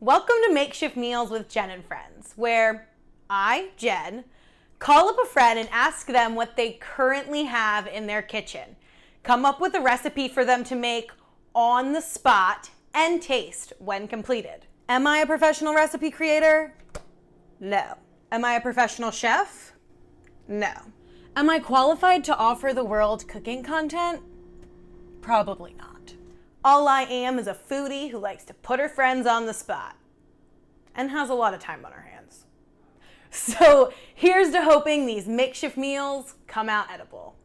Welcome to Makeshift Meals with Jen and Friends, where I, Jen, call up a friend and ask them what they currently have in their kitchen, come up with a recipe for them to make on the spot and taste when completed. Am I a professional recipe creator? No. Am I a professional chef? No. Am I qualified to offer the world cooking content? Probably not. All I am is a foodie who likes to put her friends on the spot and has a lot of time on her hands. So here's to hoping these makeshift meals come out edible.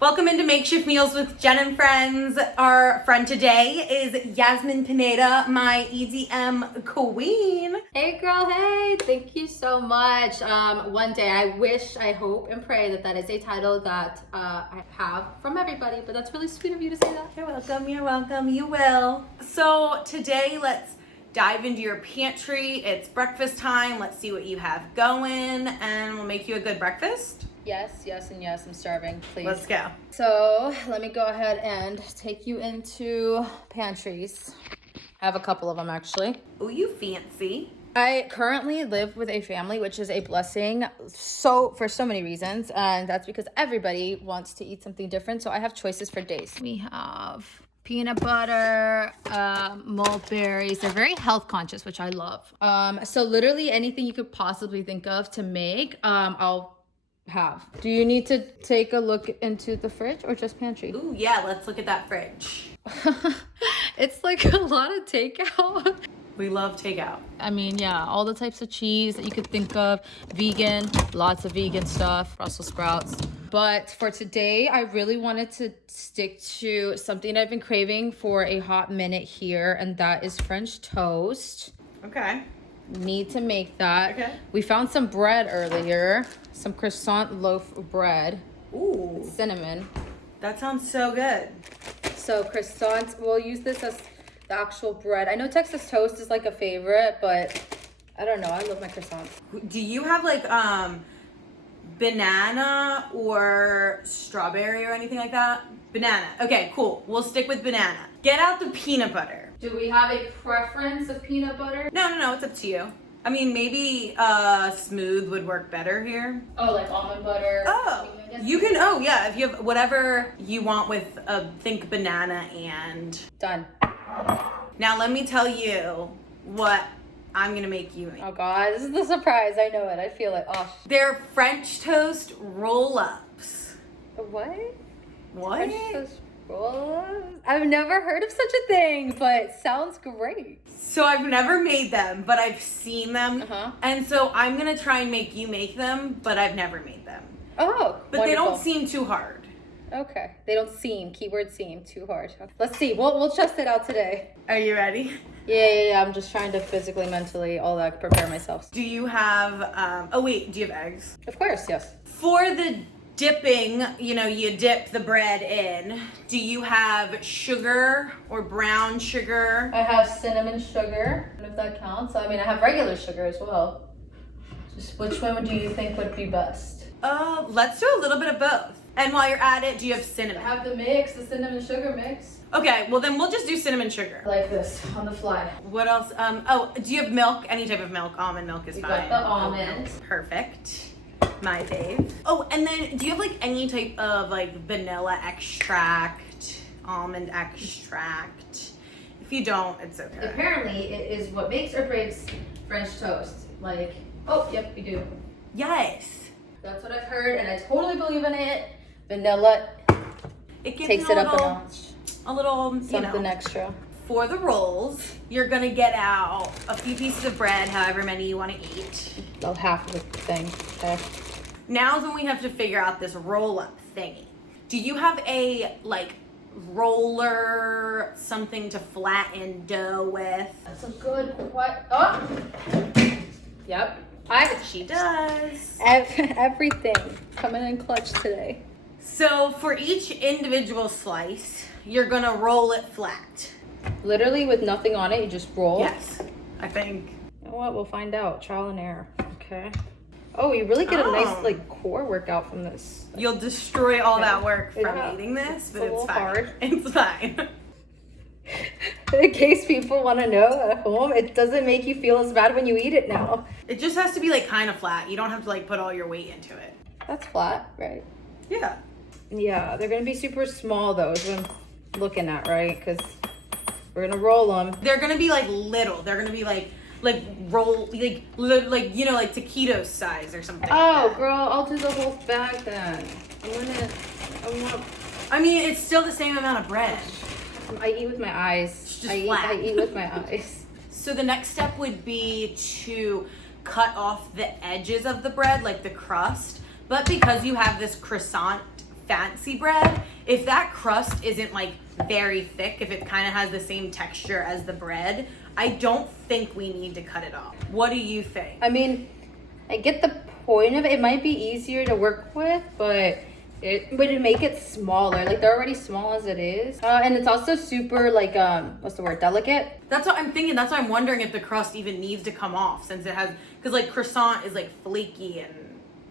Welcome into Makeshift Meals with Jen and Friends. Our friend today is Yazmin Pineda, my EDM queen. Hey girl, hey, thank you so much. One day I wish, I hope, and pray that is a title that I have from everybody, but that's really sweet of you to say that. You're welcome, you will. So today let's dive into your pantry. It's breakfast time. Let's see what you have going and we'll make you a good breakfast. Yes, and yes, I'm starving, please. Let's go. So let me go ahead and take you into pantries. I have a couple of them actually. Oh, you fancy. I currently live with a family, which is a blessing for so many reasons, and that's because everybody wants to eat something different, so I have choices for days. We have peanut butter, mulberries. They're very health conscious, which I love. So literally anything you could possibly think of to make, I'll have. Do you need to take a look into the fridge or just pantry? Ooh, yeah, let's look at that fridge. It's like a lot of takeout. We love takeout. I mean, yeah, all the types of cheese that you could think of. Vegan, lots of vegan stuff, Brussels sprouts. But for today, I really wanted to stick to something I've been craving for a hot minute here, and that is French toast. Okay. Need to make that. Okay. We found some bread earlier, some croissant loaf of bread. Ooh. With cinnamon. That sounds so good. So croissants, we'll use this as the actual bread. I know Texas toast is like a favorite, but I don't know. I love my croissants. Do you have like banana or strawberry or anything like that? Banana. Okay, cool. We'll stick with banana. Get out the peanut butter. Do we have a preference of peanut butter? No, it's up to you. I mean, maybe smooth would work better here. Oh, like almond butter. Oh, you can, oh yeah, if you have whatever you want with, think banana and... Done. Now let me tell you what I'm gonna make you make. Oh God, this is the surprise. I know it. I feel it. Oh. They're French toast roll-ups. What? What? French toast roll-ups? I've never heard of such a thing, but sounds great. So I've never made them, but I've seen them. Uh-huh. And so I'm gonna try and make you make them, but I've never made them. Oh, But They don't seem too hard. Okay. They don't seem, keyword seem, too hard. Let's see. We'll test it out today. Are you ready? Yeah. I'm just trying to physically, mentally, all that, prepare myself. Do you have, oh wait, do you have eggs? Of course, yes. For the dipping, you dip the bread in. Do you have sugar or brown sugar? I have cinnamon sugar, if that counts. I mean, I have regular sugar as well. Just which one do you think would be best? Let's do a little bit of both. And while you're at it, do you have cinnamon? I have the mix, the cinnamon sugar mix. Okay, well then we'll just do cinnamon sugar. Like this, on the fly. What else? Do you have milk? Any type of milk? Almond milk is We fine. got the almond. Perfect. My fave. Oh, and then do you have like any type of like vanilla extract, almond extract? If you don't, it's okay. Apparently, it is what makes or breaks French toast. Like, oh, yep, we do. Yes. That's what I've heard, and I totally believe in it. Vanilla It gives takes it up a notch. A little, Something extra. For the rolls, you're gonna get out a few pieces of bread, however many you want to eat. Oh, half of the thing. Okay. Now's when we have to figure out this roll-up thingy. Do you have a like roller, something to flatten dough with? That's a good what? Oh. Yep. She does. Everything coming in clutch today. So for each individual slice, you're gonna roll it flat. Literally with nothing on it, you just roll? Yes, I think. You know what? We'll find out. Trial and error. Okay. Oh, you really get a nice like core workout from this. You'll destroy all that work from eating this, but it's fine. Hard. It's fine. In case people want to know at home, it doesn't make you feel as bad when you eat it now. It just has to be like kind of flat. You don't have to like put all your weight into it. That's flat, right? Yeah. Yeah, they're gonna be super small though, is what I'm looking at, right? Because we're gonna roll them. They're gonna be like little. They're gonna be like roll like you know like taquitos size or something. Oh, like that. girl, I'll do the whole bag then. I mean, it's still the same amount of bread. I eat with my eyes. Just I flat. eat with my eyes. So the next step would be to cut off the edges of the bread, like the crust. But because you have this croissant fancy bread, if that crust isn't like very thick, if it kind of has the same texture as the bread, I don't think we need to cut it off. What do you think? I mean, I get the point of it. It might be easier to work with, but it would make it smaller. Like they're already small as it is. And it's also super like, what's the word? Delicate. That's what I'm thinking. That's why I'm wondering if the crust even needs to come off, since it has, because like croissant is like flaky, and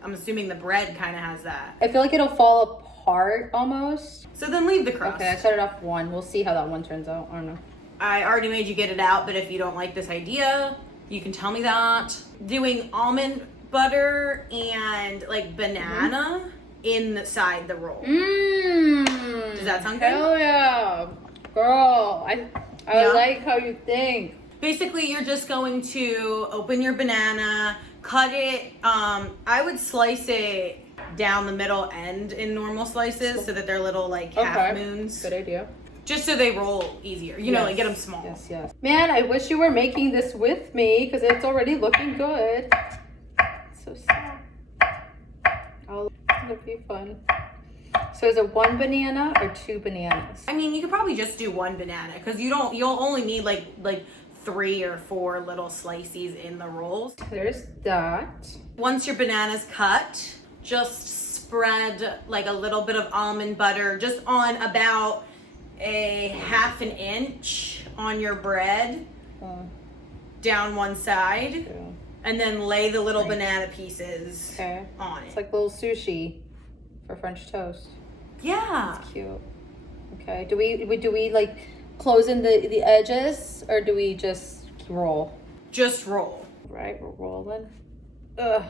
I'm assuming the bread kind of has that. I feel like it'll fall apart almost. So then leave the crust. Okay, I cut it off one. We'll see how that one turns out. I don't know. I already made you get it out, but if you don't like this idea, you can tell me that. Doing almond butter and like banana inside the roll. Does that sound good? Hell yeah. Girl, I Yeah. like how you think. Basically, you're just going to open your banana, cut it. I would slice it down the middle end in normal slices so that they're little like half moons. Good idea. Just so they roll easier. You know, like get them small. Yes. Man, I wish you were making this with me because it's already looking good. So sad. Oh, it'll be fun. So is it one banana or two bananas? I mean, you could probably just do one banana because you'll only need like 3 or 4 little slices in the rolls. There's that. Once your banana's cut, just spread like a little bit of almond butter just on about a 1/2 inch on your bread down one side, and then lay the little banana pieces on it. It's like little sushi for French toast. Yeah. That's cute. Okay. Do we like close in the edges, or do we just roll? Just roll. Right, we're rolling. Ugh.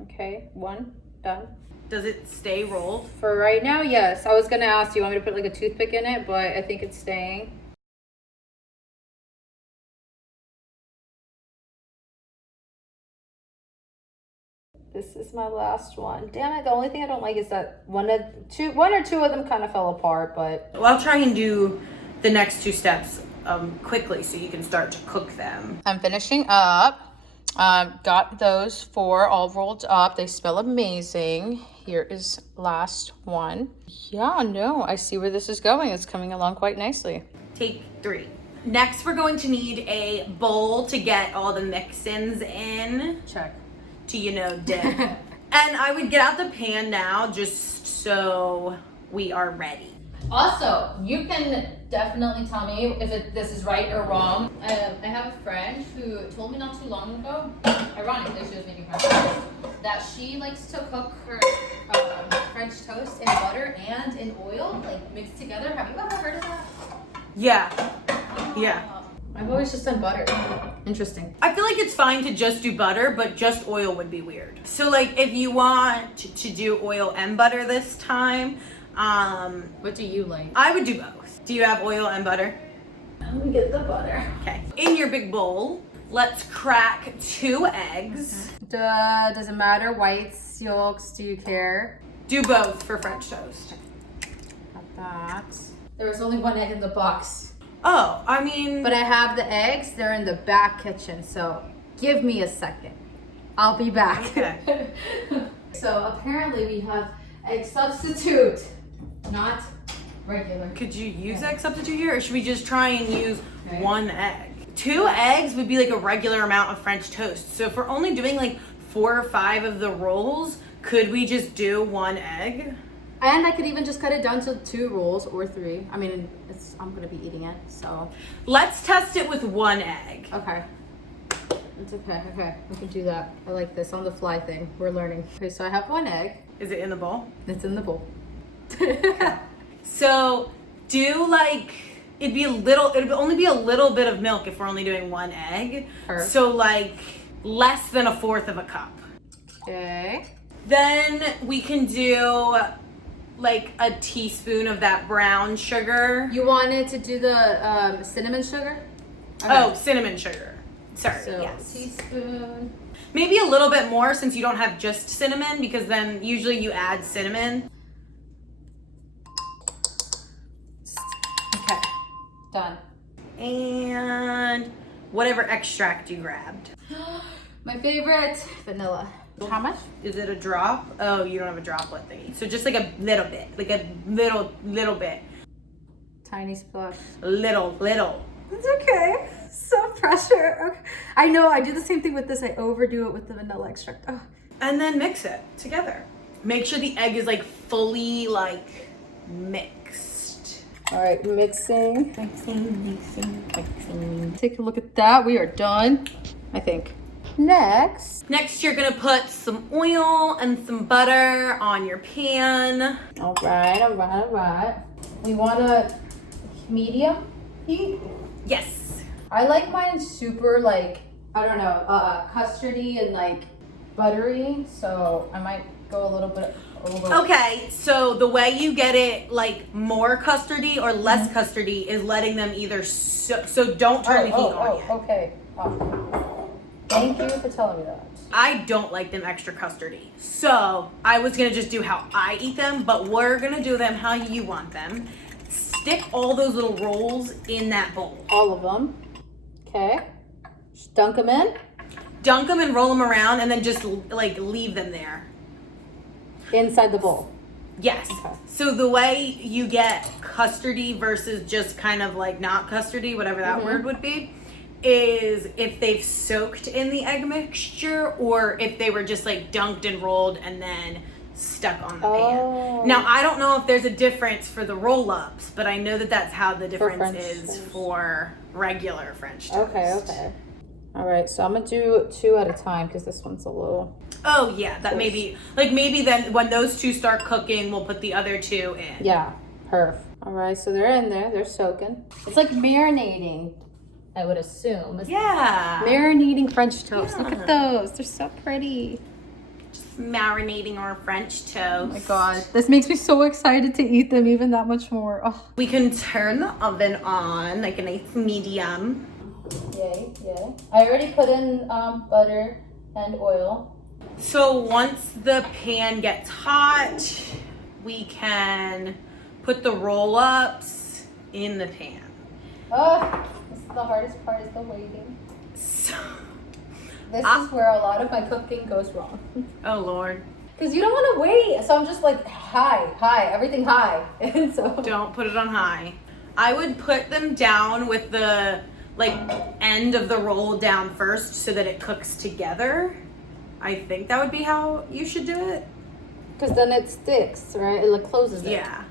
Okay, one done. Does it stay rolled? For right now, yes. I was gonna ask, do you want me to put like a toothpick in it, but I think it's staying. This is my last one. Damn it, the only thing I don't like is that one or two of them kind of fell apart, but... Well, I'll try and do the next 2 steps quickly so you can start to cook them. I'm finishing up. Got those 4 all rolled up. They smell amazing. Here is last one. Yeah, no, I see where this is going. It's coming along quite nicely. Take 3. Next, we're going to need a bowl to get all the mix-ins in. Check. To, dip. And I would get out the pan now just so we are ready. Also, you can definitely tell me if this is right or wrong. I have a friend who told me not too long ago, ironically she was making French toast, that she likes to cook her French toast in butter and in oil, like mixed together. Have you ever heard of that? Yeah. I've always just done butter. Interesting. I feel like it's fine to just do butter, but just oil would be weird. So like if you want to do oil and butter this time, What do you like? I would do both. Do you have oil and butter? Let me get the butter. Okay. In your big bowl, let's crack 2 eggs. Does it matter? Whites, yolks, do you care? Do both for French toast. Got that. There was only 1 egg in the box. Oh, I mean... But I have the eggs. They're in the back kitchen, so give me a second. I'll be back. Okay. So apparently we have egg substitute, not regular. Could you use egg substitute here, or should we just try and use 1 egg? 2 eggs would be like a regular amount of French toast. So if we're only doing like 4 or 5 of the rolls, could we just do 1 egg? And I could even just cut it down to 2 rolls or 3. I mean, I'm gonna be eating it, so. Let's test it with 1 egg. Okay. It's okay, we can do that. I like this on the fly thing. We're learning. Okay, so I have 1 egg. Is it in the bowl? It's in the bowl. So do like it'd only be a little bit of milk if we're only doing 1 egg. Perfect. So like less than 1/4 of a cup. Okay. Then we can do like a teaspoon of that brown sugar. You wanted to do the cinnamon sugar? Okay. Oh, cinnamon sugar. Sorry, So, yes. teaspoon. Maybe a little bit more since you don't have just cinnamon, because then usually you add cinnamon. Okay. Done. And whatever extract you grabbed. My favorite, vanilla. How much? Is it a drop? Oh, you don't have a droplet thingy. So just like a little bit. Like a little bit. Tiny splash. Little. It's okay. So pressure. Okay. I know, I do the same thing with this. I overdo it with the vanilla extract. Oh. And then mix it together. Make sure the egg is like fully like mixed. All right, mixing. Take a look at that. We are done, I think. Next, Next, you're gonna put some oil and some butter on your pan. all right. We want a medium heat. Yes. I like mine super like, I don't know, custardy and like buttery. So I might go a little bit over. Okay, so the way you get it like more custardy or less custardy is letting them either so don't turn the heat on yet. Okay. Thank you for telling me that. I don't like them extra custardy. So I was gonna just do how I eat them, but we're gonna do them how you want them. Stick all those little rolls in that bowl. All of them. Okay. Just dunk them in. Dunk them and roll them around and then just like leave them there. Inside the bowl. Yes. Okay. So the way you get custardy versus just kind of like not custardy, whatever that word would be, is if they've soaked in the egg mixture or if they were just like dunked and rolled and then stuck on the pan. Now, I don't know if there's a difference for the roll-ups, but I know that that's how the difference French is toast. for regular French toast. Okay. All right, so I'm gonna do 2 at a time because this one's a little. Oh yeah, that maybe then when those 2 start cooking, we'll put the other 2 in. Yeah, perf. All right, so they're in there. They're soaking. It's like marinating, I would assume. It's Yeah. marinating French toast. Look at those. They're so pretty. Just marinating our French toast. Oh my god, this makes me so excited to eat them even that much more. Oh, We can turn the oven on like a nice medium. yay. I already put in butter and oil. So once the pan gets hot, we can put the roll-ups in the pan. Oh, this is the hardest part, is the waiting. So, This is where a lot of my cooking goes wrong. oh Lord. Because you don't want to wait. So I'm just like, high, everything high. And so. Don't put it on high. I would put them down with the like end of the roll down first so that it cooks together. I think that would be how you should do it. Because then it sticks, right? It like closes it. Yeah.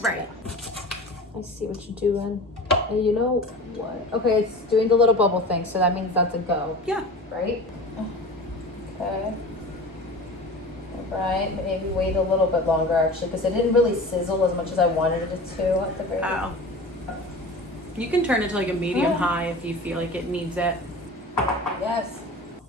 Right. I see what you're doing. And you know what? Okay, it's doing the little bubble thing, so that means that's a go, Yeah. right? Okay. All right, maybe wait a little bit longer actually, because it didn't really sizzle as much as I wanted it to at the very Oh. You can turn it to like a medium high if you feel like it needs it.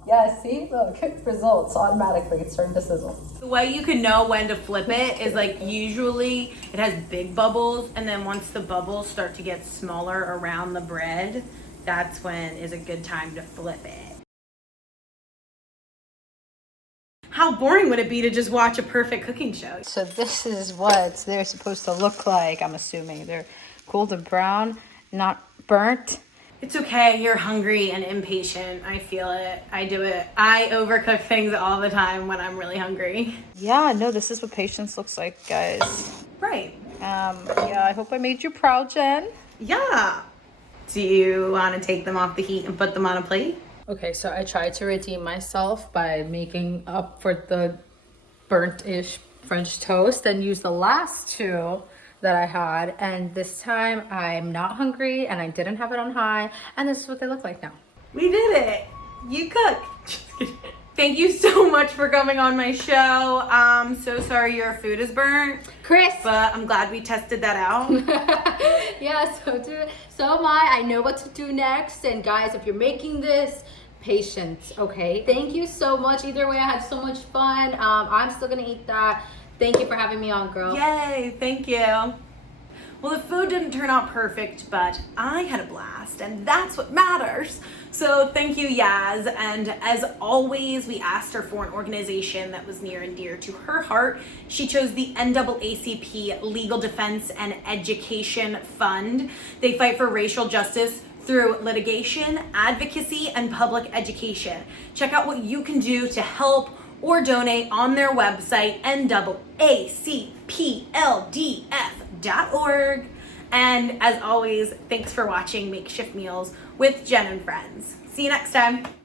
Yes, see? Look, results automatically. It's starting to sizzle. The way you can know when to flip it is like usually it has big bubbles, and then once the bubbles start to get smaller around the bread, that's when is a good time to flip it. How boring would it be to just watch a perfect cooking show? So this is what they're supposed to look like, I'm assuming. They're golden brown, not burnt. It's okay, you're hungry and impatient. I feel it. I do it. I overcook things all the time when I'm really hungry. Yeah, no, this is what patience looks like, guys. Right. Yeah, I hope I made you proud, Jen. Yeah. Do you want to take them off the heat and put them on a plate? Okay, so I tried to redeem myself by making up for the burnt-ish French toast and use the last 2 that I had, and this time I'm not hungry and I didn't have it on high, and this is what they look like now. We did it. You cook. Thank you so much for coming on my show. I'm so sorry your food is burnt, Chris! but I'm glad we tested that out. Yeah, so am I. I know what to do next. And guys, if you're making this, patience, okay? Thank you so much. Either way, I had so much fun. I'm still gonna eat that. Thank you for having me on, girl. Yay, thank you. Well, the food didn't turn out perfect, but I had a blast, and that's what matters. So thank you, Yaz. And as always, we asked her for an organization that was near and dear to her heart. She chose the NAACP Legal Defense and Education Fund. They fight for racial justice through litigation, advocacy, and public education. Check out what you can do to help or donate on their website, NAACPLDF.org. And as always, thanks for watching Makeshift Meals with Jen and Friends. See you next time.